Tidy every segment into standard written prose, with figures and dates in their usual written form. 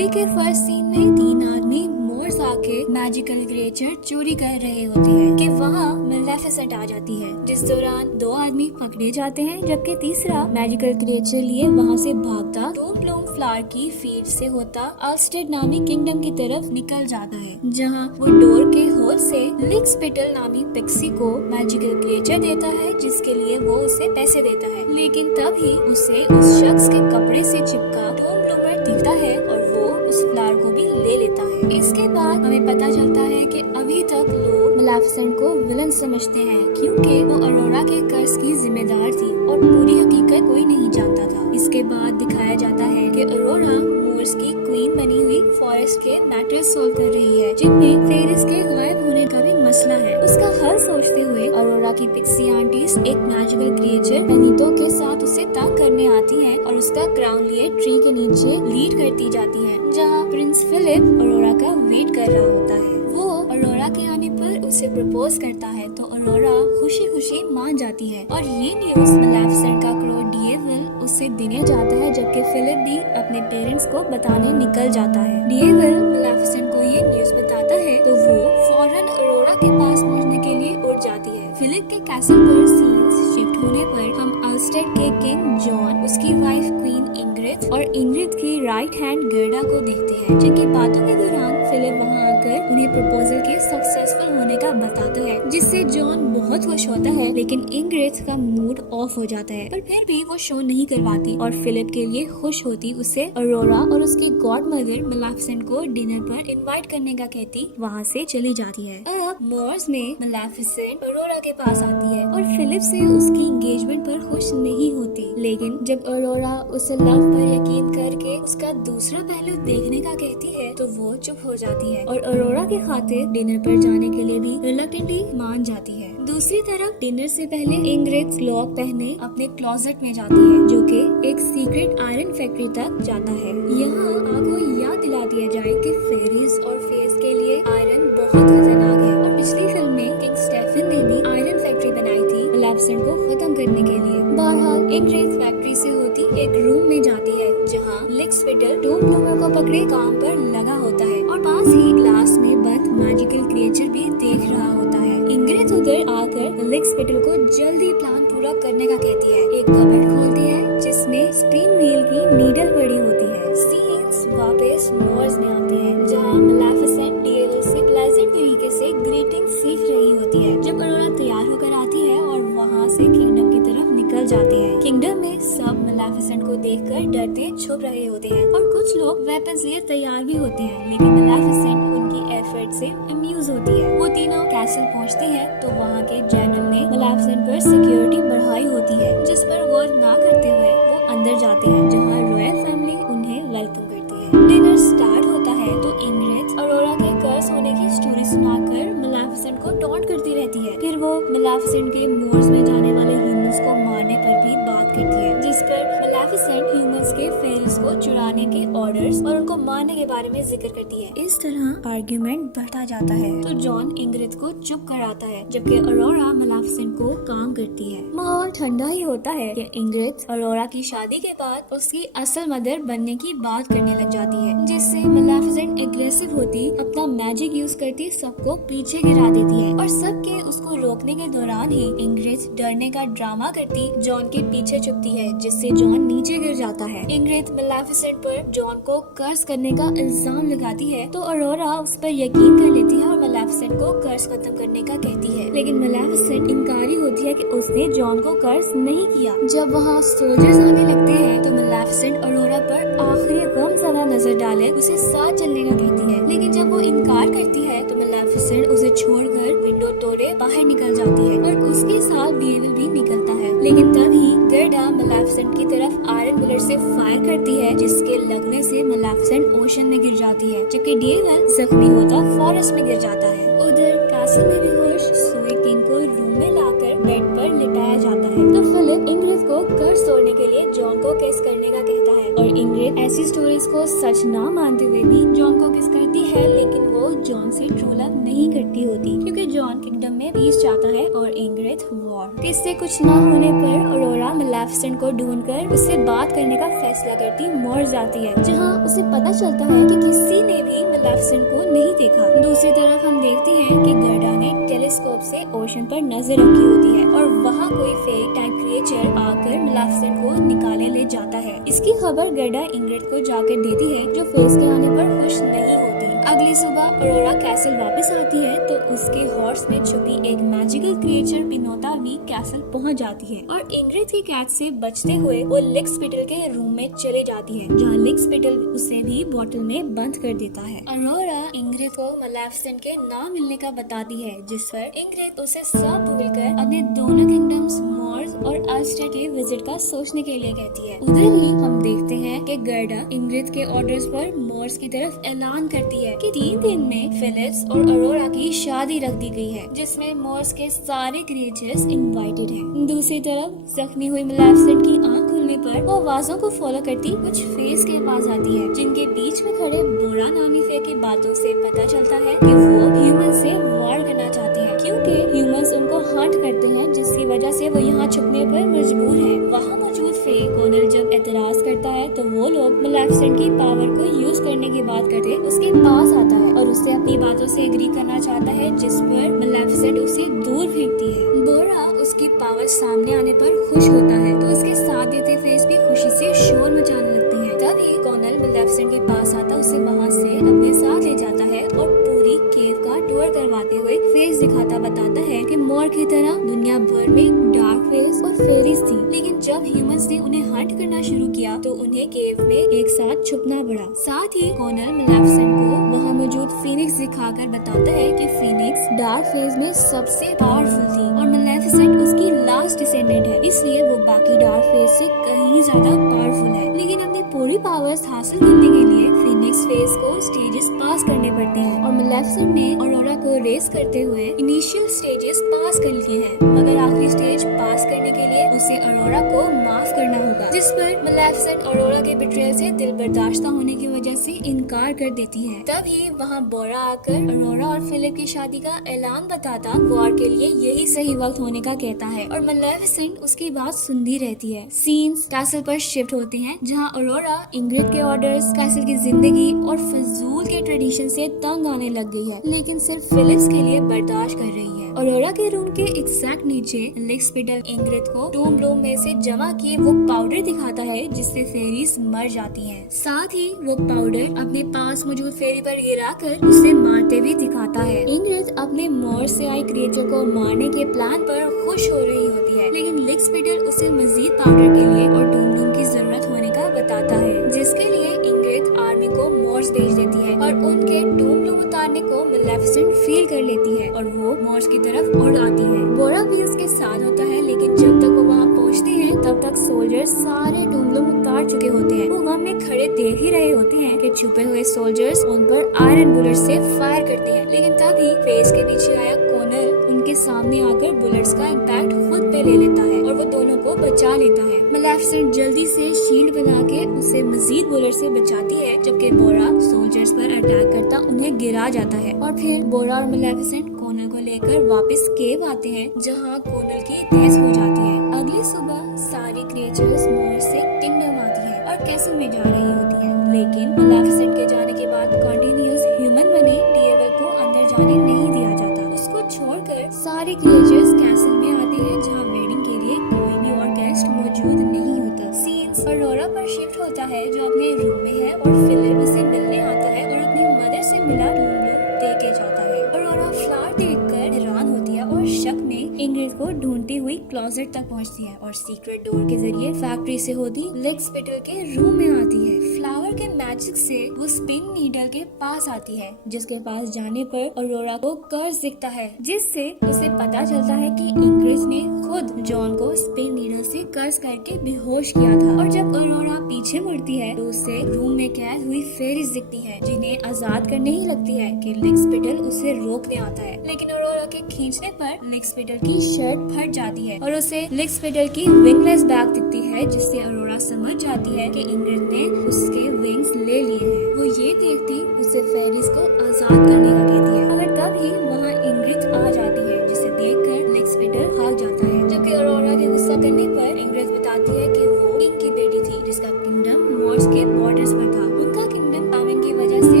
Movie के first scene में 3 आदमी मोर्स आके मैजिकल क्रिएचर चोरी कर रहे होते हैं कि वहाँ मेलेफिसेंट आ जाती है। जिस दौरान 2 आदमी पकड़े जाते हैं जबकि तीसरा मैजिकल क्रिएचर लिए वहाँ से भागता डूम ब्लूम फ्लावर की फीड से होता अल्स्टेड नामी किंगडम की तरफ निकल जाता है, जहाँ वो डोर के होल से लिक्सपिटल नामी पिक्सी को मैजिकल क्रिएचर देता है जिसके लिए वो उसे पैसे देता है। लेकिन तभी उसे उस शख्स के कपड़े से चिपका डूम ब्लूमर दिखता है और वो उस फ्लावर को भी ले लेता है। इसके बाद हमें पता चलता है कि अभी तक लोग मेलेफिसेंट को विलन समझते हैं क्योंकि वो अरोरा के कर्ज की जिम्मेदार थी और पूरी हकीकत कोई नहीं जानता था। इसके बाद दिखाया जाता है कि अरोरा मोर्स की क्वीन बनी हुई फॉरेस्ट के मैटर्स सॉल्व कर रही है जिनमें फेरिस के गायब होने का भी मसला है। उसका हल सोचते हुए अरोरा की पिक्सी आंटीज एक मैजिकल क्रिएचर बेनितो के साथ उसे तंग करने आती हैं और उसका क्राउन लिए ट्री के नीचे लीड करती जाती हैं, जहां प्रिंस फिलिप अरोरा का वेट कर रहा होता है। वो अरोरा के आने पर उसे प्रपोज करता है तो अरोरा खुशी खुशी मान जाती है और ये न्यूज मेलेफिसेंट का क्रो डिएविल उसे देने जाता है जबकि फिलिप भी अपने पेरेंट्स को बताने निकल जाता है। डिएविल मेलेफिसेंट को ये न्यूज बताता है तो वो फौरन अरोरा के पास पहुंचने के लिए उड़ जाती है। फिलिप के कैसल पर सीन्स शिफ्ट होने पर हम अल्स्टेड के किंग जॉन, उसकी वाइफ क्वीन इंग्रिड और इंग्रिड की राइट हैंड गर्डा को देखते हैं, जिनकी बातों के दौरान फिलिप वहां आकर उन्हें प्रपोजल के सक्सेसफुल होने का बताता है जिससे जॉन बहुत खुश होता है। लेकिन इंग्रिड का मूड ऑफ हो जाता है पर फिर भी वो शो नहीं करवाती और फिलिप के लिए खुश होती उसे अरोरा और उसकी गॉड मदर मेलेफिसेंट को डिनर पर इनवाइट करने का कहती वहाँ से चली जाती है। अब मोर्स में मेलेफिसेंट अरोरा के पास आती है और फिलिप से उसकी एंगेजमेंट पर खुश नहीं होती, लेकिन जब अरोरा उसे लव पर यकीन करके उसका दूसरा पहलू देखने का कहती है तो वो चुप हो जाती है और अरोरा के खातिर डिनर पर जाने के लिए भी रिलक्टेंटली मान जाती है। दूसरी तरफ डिनर से पहले इंग्रिड लॉक पहने अपने क्लोजेट में जाती है जो कि एक सीक्रेट आयरन फैक्ट्री तक जाता है। यहाँ आपको याद दिला दिया जाए कि फेरिस और फेस के लिए आयरन बहुत खतरनाक है और पिछली फिल्म में किंग स्टेफन ने भी आयरन फैक्ट्री बनाई थी मेलेफिसेंट को खत्म करने के लिए। बहरहाल इंग्रिड फैक्ट्री से होती एक रूम में जाती है जहाँ लिक्सपिटल डूम ब्लूमर को पकड़े काम पर लगा होता है और पास ही ग्लास में बंद मैजिकल क्रिएचर भी देख रहा होता है। इंग्रिड उधर आकर लिक्सपिटल को जल्दी प्लान पूरा करने का कहती है। एक कबर्ड खोलती है जिसमें स्पिन व्हील की नीडल पड़ी होती है। सीन्स वापस मोर्स में आते हैं जहाँ मेलेफिसेंट डिएविल से प्लेजेंट तरीके से ग्रीटिंग सीख रही होती है। जब अरोरा तैयार होकर आती है और वहाँ से किंगडम की तरफ निकल जाती है। किंगडम में सब मेलेफिसेंट को देखकर डरते छुप रहे होते हैं और कुछ लोग वेपन्स लिए तैयार भी होते हैं, लेकिन मेलेफिसेंट उनकी एफर्ट से अम्यूज होती है। वो तीनों कैसल पहुंचती है तो वहाँ के जनरल ने मेलेफिसेंट पर सिक्योरिटी बढ़ाई होती है, जिस पर गौर ना करते हुए वो अंदर जाते हैं जहाँ रॉयल फैमिली उन्हें वेलकम करती है। डिनर स्टार्ट होता है तो इंग्रिड अरोरा के कर्ज होने की स्टोरी सुनाकर मेलेफिसेंट को टॉन्ट करती रहती है। फिर वो मेलेफिसेंट के मोर्स में जाने वाले ह्यूमंस को मारने पर भी बात करती है, जिस पर मेलेफिसेंट ह्यूमंस के फेरिस को चुराने के ऑर्डर्स और उनको मारने के बारे में जिक्र करती है। इस तरह आर्ग्यूमेंट बढ़ता जाता है तो जॉन इंग्रिड को चुप कराता है जबकि अरोरा मेलेफिसेंट को काम करती है। माहौल ठंडा ही होता है कि इंग्रिड अरोरा की शादी के बाद उसकी असल मदर बनने की बात करने लग जाती है, जिससे मेलेफिसेंट एग्रेसिव होती अपना मैजिक यूज करती सबको पीछे गिरा देती है और सबके उसको रोकने के दौरान ही इंग्रिड डरने का ड्रामा करती जॉन के पीछे छुपती है, जिससे जॉन नीचे गिर जाता है। इंग्रिड मेलेफिसेंट पर जॉन को कर्ज करने का इल्जाम लगाती है तो अरोरा उस पर यकीन कर लेती है और मेलेफिसेंट को कर्ज खत्म करने का कहती है, लेकिन मेलेफिसेंट इनकारी होती है कि उसने जॉन को कर्ज नहीं किया। जब वहाँ सोल्जर्स आने लगते हैं तो मेलेफिसेंट अरोरा पर आखिरी गमज़दा नजर डाले उसे साथ चलने का कहती है, लेकिन जब वो इनकार करती है तो मेलेफिसेंट उसे छोड़कर विंडो तोड़े बाहर निकल जाती है और उसके साथ डिएविल भी निकलता है। लेकिन तभी गर्डा मेलेफिसेंट की तरफ आयरन बुलेट से फायर करती है जिसके लगने से मेलेफिसेंट ओशन में गिर जाती है जबकि डिएविल जख्मी होता फॉरेस्ट में गिर जाता है। उधर कैसल में बेहोश सोए किंग को रूम में लाकर बेड पर लिटाया जाता है तो फिलिप इंग्रिड को कर्ज मोर्स तोड़ने के लिए जॉन को किस करने का कहता है और इंग्रिड ऐसी स्टोरीज को सच ना मानते हुए भी जॉन को किस करती है, लेकिन वो जॉन से ट्रू लव नहीं करती होती क्योंकि जॉन किंगडम में पीस चाहता है और इंग्रिड वॉर। इससे कुछ ना होने पर ऑरोरा मेलेफिसेंट को ढूंढकर उससे बात करने का फैसला करती मोर्स जाती है, जहाँ उसे पता चलता है कि किसी ने भी मेलेफिसेंट को नहीं देखा। दूसरी तरफ हम देखते हैं कि गर्डा ने टेलीस्कोप से ओशन पर नजर रखी होती है और वहाँ कोई फेक टाइप क्रिएचर आकर मेलेफिसेंट को निकाले ले जाता है। इसकी खबर गर्डा इंग्रिड को जाकर देती है, जो फेस के आने पर खुश नहीं होती। अगली सुबह ऑरोरा कैसल वापस आती है तो उसके हॉर्स में छुपी एक मैजिकल क्रिएचर पिनोता भी कैसल पहुंच जाती है और इंग्रिड की कैट से बचते हुए वो लिक्सपिटल के रूम में चले जाती है, जहाँ लिक्सपिटल उसे भी बोतल में बंद कर देता है। ऑरोरा इंग्रिड को मेलेफिसेंट के ना मिलने का बताती है, जिस पर इंग्रिड उसे सब भूलकर अपने दोनों किंगडम्स मोर्स और अल्स्टेड के विजिट का सोचने के लिए कहती है। उधर ही हम देखते हैं कि गर्डा इंग्रिड के ऑर्डर्स पर मोर्स की तरफ ऐलान करती है कि 3 दिन में फिलिप्स और ऑरोरा की शादी रख दी गई है, जिसमें मोर्स के सारे क्रिएचर्स इनवाइटेड हैं। दूसरी तरफ जख्मी हुई मेलेफिसेंट की आंख खुलने पर वो आवाजों को फॉलो करती कुछ फेस के पास आती है, जिनके बीच में खड़े बोरा नामी फे की बातों से पता चलता है कि वो ह्यूमन से वॉर करना चाहते हैं, क्योंकि ह्यूमंस उनको हंट करते हैं, जिसकी वजह से वो यहाँ छुपने पर मजबूर है। वहाँ मौजूद फे कोनल जब एतराज करता है तो वो लोग मेलेफिसेंट की पावर को यूज करने की बात करते उसके पास आता है और उससे अपनी बातों से एग्री करना चाहता है, जिस पर मेलेफिसेंट उसे दूर फेंकती है। बोरा उसकी पावर सामने आने पर खुश होता है तो उसके साथ देते फेस भी खुशी से शोर मचाने लगते हैं। तभी कोनल मेलेफिसेंट के पास आता उसे वहाँ से अपने साथ ले जाता है और पूरी केव का टूर करवाते हुए फेस दिखाता बताता है कि मोर की तरह दुनिया भर में डार्क फेस और फेरीज थी, लेकिन जब ह्यूमंस ने उन्हें हंट करना शुरू किया तो उन्हें केव में एक साथ छुपना पड़ा। साथ ही कोनल मेलेफिसेंट को वहाँ मौजूद फीनिक्स दिखाकर बताता है कि फीनिक्स डार्क फेज में सबसे पावरफुल थी और मेलेफिसेंट उसकी लास्ट डिसेंडेंट है, इसलिए वो बाकी डार्क फेज से कहीं ज्यादा पावरफुल है। लेकिन अपनी पूरी पावर्स हासिल करने के लिए फीनिक्स फेज को स्टेजेस पास करने पड़ते हैं और मेलेफिसेंट ने ऑरोरा को रेस करते हुए इनिशियल स्टेजेस पास कर लिए हैं, मगर आखिरी स्टेज पास करने के लिए उसे ऑरोरा को माफ करना होगा, जिस पर मेलेफिसेंट ऑरोरा के बिट्रेयल से दिल बर्दाश्त होने की वजह से इनकार कर देती है। तभी वहाँ बोरा आकर ऑरोरा और फिलिप की शादी का ऐलान बताता वॉर के लिए यही सही वक्त होने का कहता है और मेलेफिसेंट उसकी बात सुनती रहती है। सीन्स कैसल पर शिफ्ट होते हैं, जहाँ ऑरोरा इंग्रिड के ऑर्डर्स, कैसल की जिंदगी और फजूल के ट्रेडिशन से तंग आने लग गई है, लेकिन सिर्फ फिलिप्स के लिए बर्दाश्त कर रही है। ऑरोरा के रूम के एग्जैक्ट नीचे लिक्सपिटल इंग्रिड को टूम ब्लूम में से जमा किए वो पाउडर दिखाता है, जिससे फेरीज मर जाती हैं। साथ ही वो पाउडर अपने पास मौजूद फेरी पर गिराकर उसे मारते हुए दिखाता है। इंग्रिड अपने मोर्स से आई क्रिएचर को मारने के प्लान पर खुश हो रही होती है, लेकिन लिक्सपिटल उसे मजीद पाउडर के लिए और टूम ब्लूम की जरूरत होने का बताता है, जिसके लिए इंग्रिड आर्मी को मोर्स भेज देती है और उनके टूम ब्लूम उतारने को मेलेफिसेंट फील कर लेती है और वो मोर्स की तरफ उड़ आती है। बोरा भी उसके साथ होता है, लेकिन जब तक वो वहाँ पहुँचते हैं तब तक सोल्जर्स सारे टूम ब्लूम उतार चुके होते हैं। वो गम में खड़े देख ही रहे होते हैं कि छुपे हुए सोल्जर्स उन पर आयरन बुलेट से फायर करते हैं, लेकिन तभी फेस के पीछे आया कोनल उनके सामने आकर बुलेट्स का इम्पैक्ट खुद पे ले लेता है और वो दोनों को बचा लेता है। मेलेफिसेंट जल्दी से शील्ड बना के उसे मजीद बुलेट से बचाती है, जबकि बोरा सोल्जर्स पर अटैक करता उन्हें गिरा जाता है और फिर बोरा और मेलेफिसेंट कोनल को लेकर वापस केव आते हैं, जहाँ कोनल की डेथ हो जाती है। अगली सुबह सारी क्रिएचर्स मोर्स से किंगडम आती है और कैसल में जा रही होती है, लेकिन मेलेफिसेंट के जाने के बाद कॉन्टिन्यूस ह्यूमन बने डीएवल को अंदर जाने नहीं दिया जाता। उसको छोड़कर सारे क्रिएचर्स कैसल में आते हैं, जहाँ वेडिंग के लिए कोई भी और गेस्ट मौजूद नहीं होता। सीन्स ऑरोरा पर शिफ्ट होता है, जो अपने रूम में है और फिलिप उसे मिलने आता है और अपनी मदर से मिला टूम ब्लूम दे के जाता है। ऑरोरा फ्लावर देखकर हैरान होती है और शक में इंग्रिड को ढूंढती हुई क्लोजेट तक पहुंचती है और सीक्रेट डोर के जरिए फैक्ट्री से होती लिक्सपिटल के रूम में आती है। फ्लावर के मैजिक से वो स्पिन नीडल के पास आती है, जिसके पास जाने पर ऑरोरा को कर्स दिखता है, जिससे उसे पता चलता है कि इंग्रिड ने खुद जॉन को स्पिन नीडल से कर्स करके बेहोश किया था। और जब ऑरोरा पीछे मुड़ती है तो उसे रूम में कैद हुई फेरीज दिखती है, जिन्हें आजाद करने ही लगती है कि लिक्सपिटल उसे रोकने आता है, लेकिन ऑरोरा के खींचने पर लिक्सपिटल की शर्ट फट जाती है और वो उसे लिक्सफिडर की विंगलेस बैग दिखती है, जिससे अरोरा समझ जाती है कि इंग्रिड ने उसके विंग्स ले लिए हैं। वो ये देखती उसे फेरिस को आजाद करने का कहती है, मगर तभी वहाँ इंग्रिड आ जाती है, जिसे देखकर लिक्सफिडर भाग जाता है। जबकि अरोरा के गुस्सा करने पर इंग्रिड बताती है कि वो किंग की बेटी थी, जिसका किंगडम मॉर्स के बॉर्डर्स पर था। उनका किंगडम टामिंग की वजह से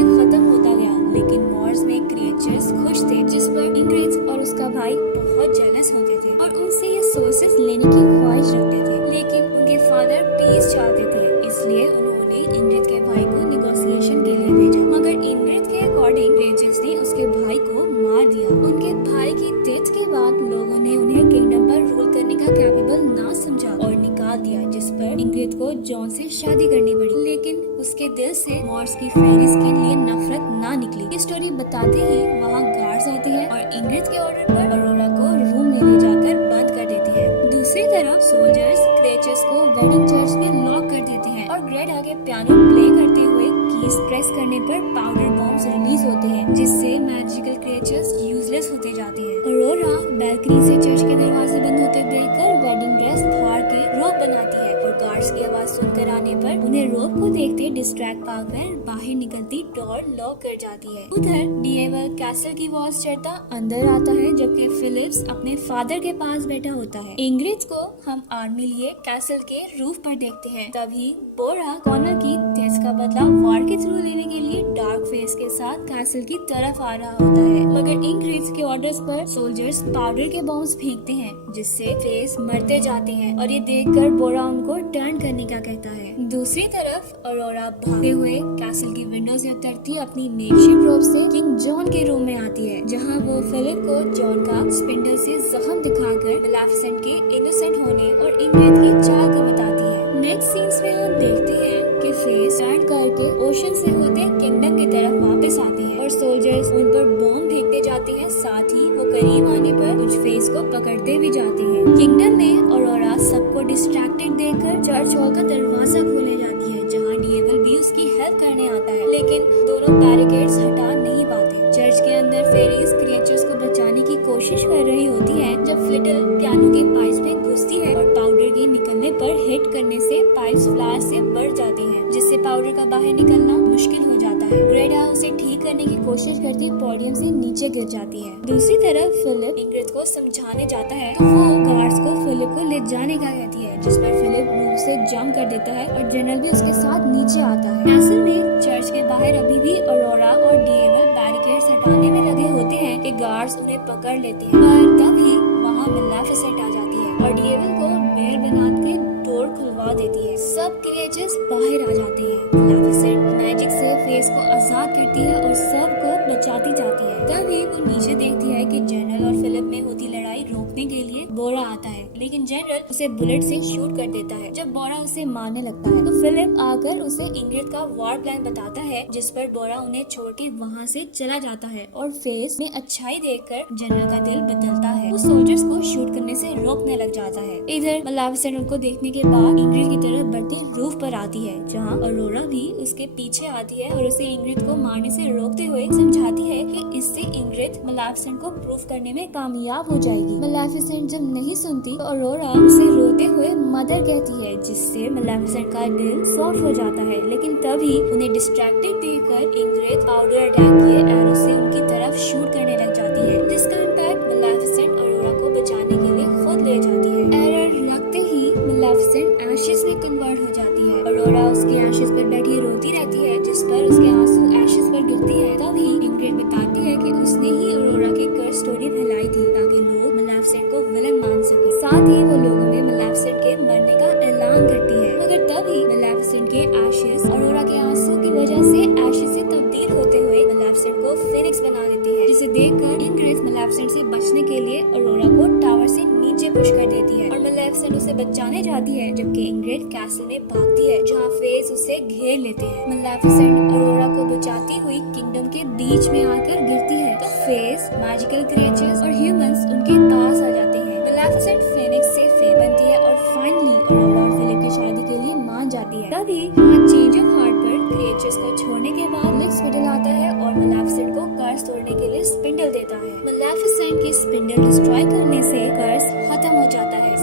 खत्म होता गया, लेकिन मॉर्स में क्रिएचर्स खुश थे, जिस पर इंग्रिड और उसका भाई बहुत जेलस होते थे और उनसे ये सोर्सेस लेने की ख्वाहिश रखते थे। लेकिन उनके फादर पीस चाहते थे, इसलिए उन्होंने इंग्रिड के भाई को नेगोशिएशन के लिए भेजा, मगर इंग्रिड के अकॉर्डिंग क्रिएचर्स ने उसके भाई को मार दिया। उनके भाई की डेथ के बाद लोगों ने उन्हें किंगडम पर रूल करने का कैपेबल ना समझा और निकाल दिया, जिस पर इंग्रिड को जॉन से शादी करनी पड़ी। लेकिन उसके दिल से मॉर्स की फेरिस के लिए नफरत ना निकली। ये स्टोरी बताते ही वहाँ गार्ड्स आते हैं और इंग्रिड के ऑर्डर पर अरोरा को रूम में ले जाकर बंद कर देती है। दूसरी तरफ सोल्जर्स क्रिएचर्स को वेडिंग चर्च में लॉक कर देते हैं और ग्रेड आगे पियानो प्ले करते हुए कीज प्रेस करने पर पाउडर बॉम्ब्स रिलीज होते हैं, जिससे मैजिकल क्रिएचर्स यूजलेस होते जाते हैं। अरोरा बैल्कनी से चर्च के दरवाजे बंद होते देखकर वेडिंग ड्रेस फाड़ के रोप बनाती है और गार्ड्स की आवाज सुनकर आने पर उन्हें रोप को देखते डिस्ट्रैक्ट पाकर बाहर निकलती डोर लॉक कर जाती है। उधर डीएवल कैसल की वॉल्स चढ़ता अंदर आता है, जबकि फिलिप्स अपने फादर के पास बैठा होता है। इंग्रिड को हम आर्मी लिए कैसल के रूफ पर देखते हैं। तभी बोरा कॉनर की डेथ का बदला वॉर के थ्रू लेने के लिए डार्क फेस के साथ कैसल की तरफ आ रहा होता है, मगर इंग्रिड के ऑर्डर्स पर सोल्जर्स पाउडर के बॉम्ब्स फेंकते हैं, जिससे फेस मरते जाते हैं और ये देखकर बोरा उनको टर्न करने का कहता है। दूसरी तरफ अरोरा भागते हुए कैसल की विंडो से उतरती अपनी मेकशिफ्ट रोप से किंग जॉन के रूम में आती है, जहां वो फिलिप को जॉन का स्पिंडल से जख्म दिखाकर मेलेफिसेंट के इनोसेंट होने और इंग्रिड की चाल को बताती है। नेक्स्ट सीन्स में हम देखते हैं कि फेस टर्न करके ओशन से होते किंगडम की तरफ वापस आते हैं और सोल्जर्स उन पर बॉम्ब फेंकते जाते हैं। साथ ही वो करीब आने पर कुछ फेस को पकड़ते भी जाते हैं। किंगडम में अरोरा सबको डिस्ट्रैक्टेड देखकर चर्च हॉल का दरवाजा खोले जाती है, जहाँ डीएवल भी उसकी हेल्प करने आता है, लेकिन दोनों बैरिकेड्स हटा नहीं पाते। चर्च के अंदर फेरिस क्रिएचर्स को बचाने की कोशिश कर रही होती है, जब फ्लिटल पियानो के पाइप्स में घुसती है और पाउडर के निकलने पर हिट करने से पाइप्स फ्लावर से बढ़ जाते हैं, जिससे पाउडर का बाहर निकलना मुश्किल हो जाता है। ग्रेडा उसे ठीक करने की कोशिश करती पोडियम से नीचे गिर जाती है। दूसरी तरफ फिलिप इंग्रिड को समझाने जाता है, तो वो गार्ड्स को फिलिप को ले जाने का कहती है, जिस पर फिलिप रूफ से जंप कर देता है और जनरल भी उसके साथ नीचे आता है। कैसल में चर्च के बाहर अभी भी अरोरा और डीएवल बैरिकेड्स हटाने में लगे होते हैं कि गार्ड्स उन्हें पकड़ लेते हैं, और तभी वहाँ मेलेफिसेंट आ जाती है और डीएवल को बेर बना के डोर खुलवा देती है। सब क्रिएचर्स बाहर आ जाते हैं। मेलेफिसेंट मैजिक से फेस को आजाद करती है और सबको बचाती जाती है। तभी वो नीचे देखती है कि जनरल और फिलिप में होती लड़ाई रोकने के लिए बोरा आता है, लेकिन जनरल उसे बुलेट से शूट कर देता है। जब बोरा उसे मारने लगता है तो फिलिप आकर उसे इंग्रिड का वॉर प्लान बताता है, जिस पर बोरा उन्हें छोड़ के वहाँ से चला जाता है और फेस में अच्छाई देखकर जनरल का दिल बदलता है। वो सोल्जर्स को शूट करने से रोकने लग जाता है। इधर मेलेफिसेंट उनको देखने के बाद इंग्रिड की तरफ बढ़ती रूफ पर आती है, जहाँ अरोरा भी उसके पीछे आती है और उसे इंग्रिड को मारने से रोकते हुए समझाती है कि इससे इंग्रिड मेलेफिसेंट को प्रूफ करने में कामयाब हो जाएगी। मेलेफिसेंट जब नहीं सुनती तो अरोरा उसे रोते हुए मदर कहती है, जिससे मेलेफिसेंट का दिल सॉफ्ट हो जाता है। लेकिन तभी उन्हें डिस्ट्रैक्टेड देखकर इंग्रिड पाउडर अटैक किए एरो से उनकी तरफ शूट करने लग जाती है, जिसका इम्पैक्ट मेलेफिसेंट अरोरा को बचाने के लिए खुद ले जाती है। एरर लगते ही मेलेफिसेंट एशेस में कन्वर्ट हो जाती है। अरोरा उसके एशेस पर बैठी रोती रहती है, जिस पर उसके आंसू एशेस पर गिरती है। तभी इंग्रिड बताती है कि उसने ही अरोरा की कर्स स्टोरी फैलाई थी, ताकि लोग मेलेफिसेंट को विलन मान सके। साथ ही वो लोगों में मेलेफिसेंट के मरने का ऐलान करती है, मगर तभी मेलेफिसेंट के एशेस अरोरा के आंसू की वजह से एशेस से तब्दील होते हुए मेलेफिसेंट को फिनिक्स बना देती है, जिसे देखकर इंग्रिड मेलेफिसेंट से बचने के लिए अरोरा को टावर से नीचे पुश कर देती है और मेलेफिसेंट उसे बचाने जाती है, जबकि इंग्रिड कैसल में भागती है, जहाँ फेस उसे घेर लेते हैं। मेलेफिसेंट अरोरा को बचाती हुई किंगडम के बीच में आकर गिरती है, तो फेस मैजिकल क्रिएचर्स और ह्यूमंस उनके पास आ जाते हैं। मेलेफिसेंट फिनिक्स से फे बनती है और फाइनली अरोरा और फिलिप की शादी के लिए मान जाती है। तभी वहाँ चेंज ऑफ हार्ट पर क्रिएचर्स को छोड़ने के बाद लिक्सफिडर आता है और मेलेफिसेंट को कर्स तोड़ने के लिए स्पिंडल देता है। मेलेफिसेंट की स्पिंडल डिस्ट्रॉय करने से कर्स खत्म हो जाता है।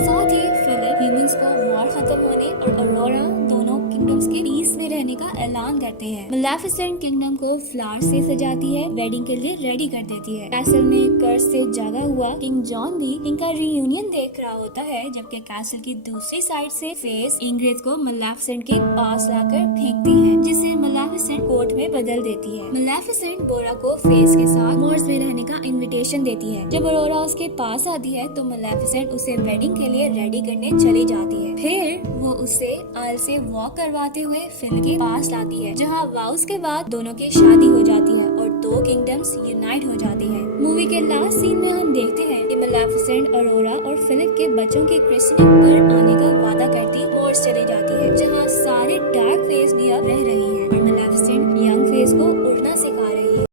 प्लान करते हैं। मेलेफिसेंट किंगडम को फ्लावर से सजाती है, वेडिंग के लिए रेडी कर देती है। कैसल में कर्स से जागा हुआ किंग जॉन भी इनका रियूनियन देख रहा होता है, जबकि कैसल की दूसरी साइड से फेस इंग्रिड को मेलेफिसेंट के पास लाकर फेंकती है, जिसे मेलेफिसेंट कोर्ट में बदल देती है। मेलेफिसेंट बोरा को फेस के साथ मोर्स में रहने का इनविटेशन देती है। जब अरोरा उसके पास आती है तो मेलेफिसेंट उसे वेडिंग के लिए रेडी करने चली जाती है। फिर वो उसे आयल से वॉक करवाते हुए फिल के पास लाती है, जहाँ वाउस के बाद दोनों की शादी हो जाती है और दो किंगडम्स यूनाइट हो जाती है। मूवी के लास्ट सीन में हम देखते हैं कि मेलेफिसेंट अरोरा और फिलिप के बच्चों के क्रिस्टनिंग पर आने का वादा करती मोर्स चली जाती है, जहाँ सारे डार्क फेस भी अब रह रही